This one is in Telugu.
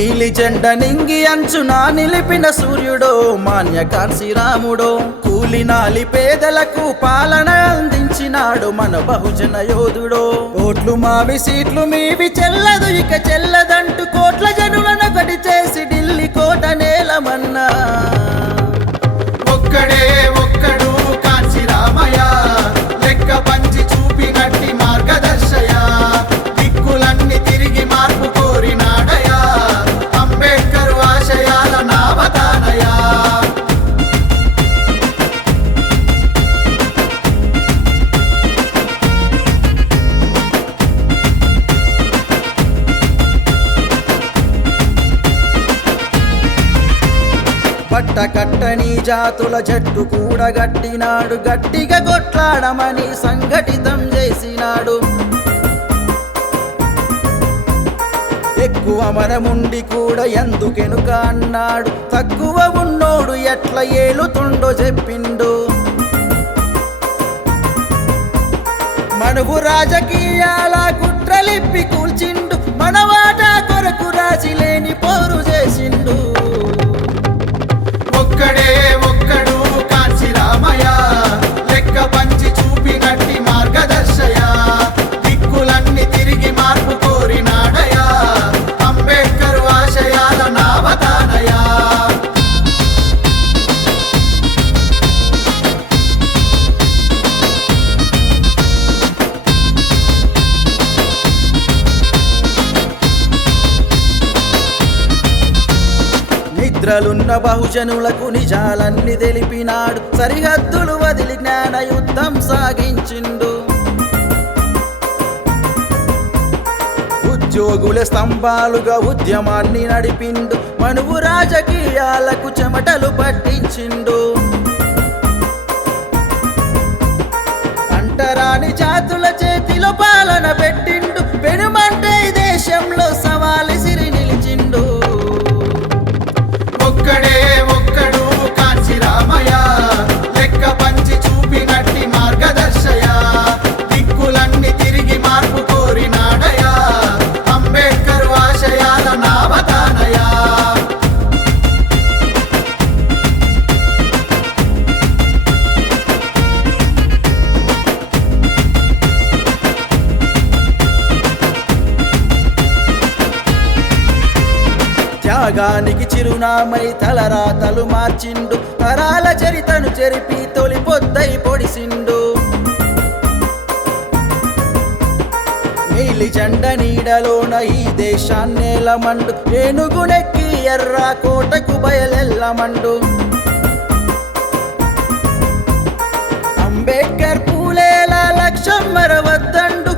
నీలి జెండ నింగి అంచున నిలిపిన సూర్యుడో మాన్య కాంశీరాముడో కూలినాలి పేదలకు పాలన అందించినాడు మన బహుజన యోధుడో ఓట్లు మావి సీట్లు మీవి చెల్లదు ఇక చెల్లదంటూ కోట్ల జనులను ఒకటి చేసి ఢిల్లీ కోట నేలమన్నా ఒక్కడే ఒక్కడు కాంశీరామయ్య లెక్క పంచి చూపినట్టి మార్గదర్శయ దిక్కులన్నీ తిరిగి మార్పు కోరినాడయా అంబేద్కర్ ఆశయాల నావతానయా పట్ట కట్టని జాతుల జట్టు కూడా గట్టినాడు గట్టిగా కొట్లాడమని సంఘటితం చేసినాడు ఎక్కువ మనముండి కూడా ఎందుకెనుక అన్నాడు తక్కువ ఉన్నోడు ఎట్లా ఏలుతుండో చెప్పిండు మనవు రాజకీయాల కుట్రలిప్పి కూల్చిండు మన వాటా కొరకు రాజీ లేని పోరు చేసిండు ఒక్కడే ఒక్కడు కాంశీరామయ్య లెక్క పంచి చూపినట్టి మార్గదర్శయ దిక్కులన్నీ తిరిగి మార్పు కోరినాడయా అంబేద్కర్ ఆశయాల నావతానయా నిద్రలున్న బహుజనులకు నిజాలన్నీ తెలిపినాడు సరిహద్దులు వదిలి జ్ఞాన యుద్ధం సాగించిండు ఉద్యోగుల స్తంభాలుగా ఉద్యమాన్ని నడిపిండు మనువు రాజకీయాలకు చెమటలు పట్టించిండు అంటరాని జాతుల చేతిలో పాలన పెట్టిండు పెనుమంటే ఈ దేశంలో సవాలు సిరి నిలిచిండు ఒక్కడే ఒక్కడు కాంశీరామయ్య లెక్క పంచి చూపినట్టి మార్గదర్శయ దిక్కులన్నీ తిరిగి మార్పు కోరినాడయా అంబేద్కర్ ఆశయాల నావతానయా త్యాగానికి చిరునామై తలరాతలు మార్చిండు తరాల చరితను చెరిపి తొలి పొద్దై పొడిసిండు నీలి జెండ నీడలోన ఈ దేశాన్నేలమండు ఏనుగునెక్కి ఎర్ర కోటకు బయలెల్లమండు అంబేద్కర్ పూలేల లక్ష్యం మరవద్దండు